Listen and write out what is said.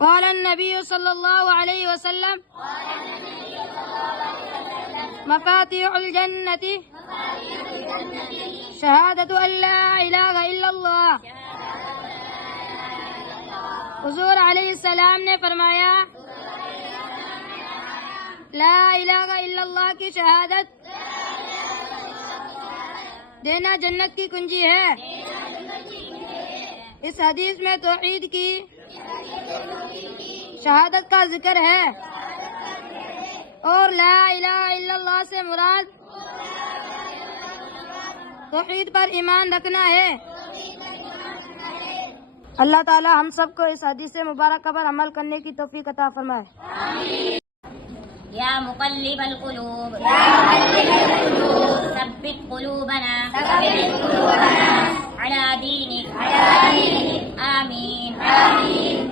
قال النبي صلى الله عليه وسلم مفاتيح الجنة شهادة أن لا إله إلا اللہ. حضور علیہ السلام نے فرمایا لا الہ الا اللہ کی شہادت دینا جنت کی کنجی ہے. اس حدیث میں توحید کی شہادت کا ذکر ہے اور لا الہ الا اللہ سے مراد توحید پر ایمان رکھنا ہے. اللہ تعالی ہم سب کو اس حدیث مبارکہ پر عمل کرنے کی توفیق عطا فرمائے. یا مقلب القلوب ثبت قلوبنا على دینک. آمین.